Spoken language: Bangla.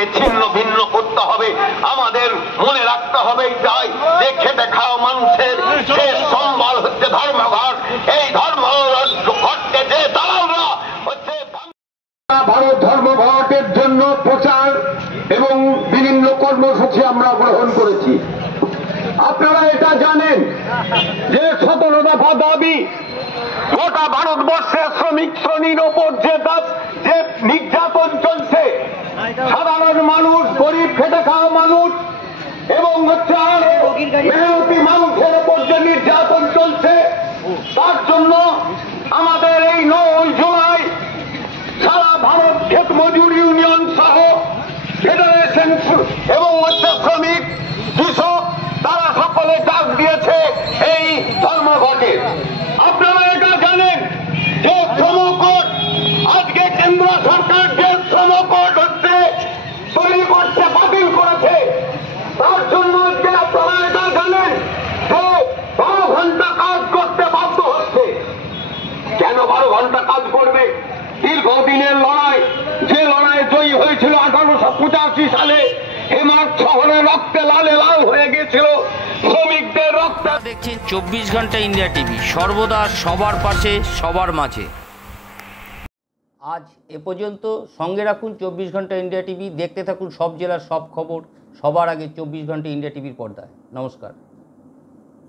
আমাদেরকে ছিন্ন ভিন্ন করতে হবে। আমাদের মনে রাখতে হবে যাই যে খেটে খাওয়া মানুষের শেষ সম্বল হচ্ছে ধর্মঘট। এই ধর্মঘটকে যে দালালরা হচ্ছে ভারত ধর্মঘটের জন্য প্রচার এবং বিভিন্ন কর্মসূচি আমরা গ্রহণ করেছি। আপনারা এটা জানেন যে 17 দফা দাবি, গোটা ভারতবর্ষের শ্রমিক শ্রেণীর ওপর যে নির্যাতন চলছে, সাধারণ মানুষ, গরিব খেটে খাওয়া মানুষ এবং হচ্ছে মেহনতি মানুষের ওপর যে নির্যাতন চলছে, তার জন্য আমাদের এই 9 জুলাই সারা ভারত ক্ষেত মজুর ইউনিয়ন সহ ফেডারেশন এবং হচ্ছে শ্রমিক, কৃষক, তারা সকলে ডাক দিয়েছে এই ধর্মঘটে। আপনারা এটা জানেন যে শ্রমকোড আজকে কেন্দ্র সরকার যে শ্রমকোড হচ্ছে তৈরি করছে, বাতিল করেছে। তার জন্য যে আপনারা এটা জানেন যে 12 ঘন্টা কাজ করতে বাধ্য হচ্ছে। কেন 12 ঘন্টা কাজ করবে? দীর্ঘদিনের লড়াই, যে লড়াই জয়ী হয়েছিল 1885 সালে, হেমাদ শহরে রক্তে লালে লাল হয়ে গেছিল শ্রমিকদের রক্ত। দেখছেন 24 ঘন্টা ইন্ডিয়া টিভি, সর্বদা সবার পাশে, সবার মাঝে। আজ এ পর্যন্ত। সঙ্গে রাখুন 24 ঘন্টা ইন্ডিয়া টিভি। দেখতে থাকুন সব জেলার সব খবর সবার আগে 24 ঘন্টা ইন্ডিয়া টিভির পর্দায়। নমস্কার।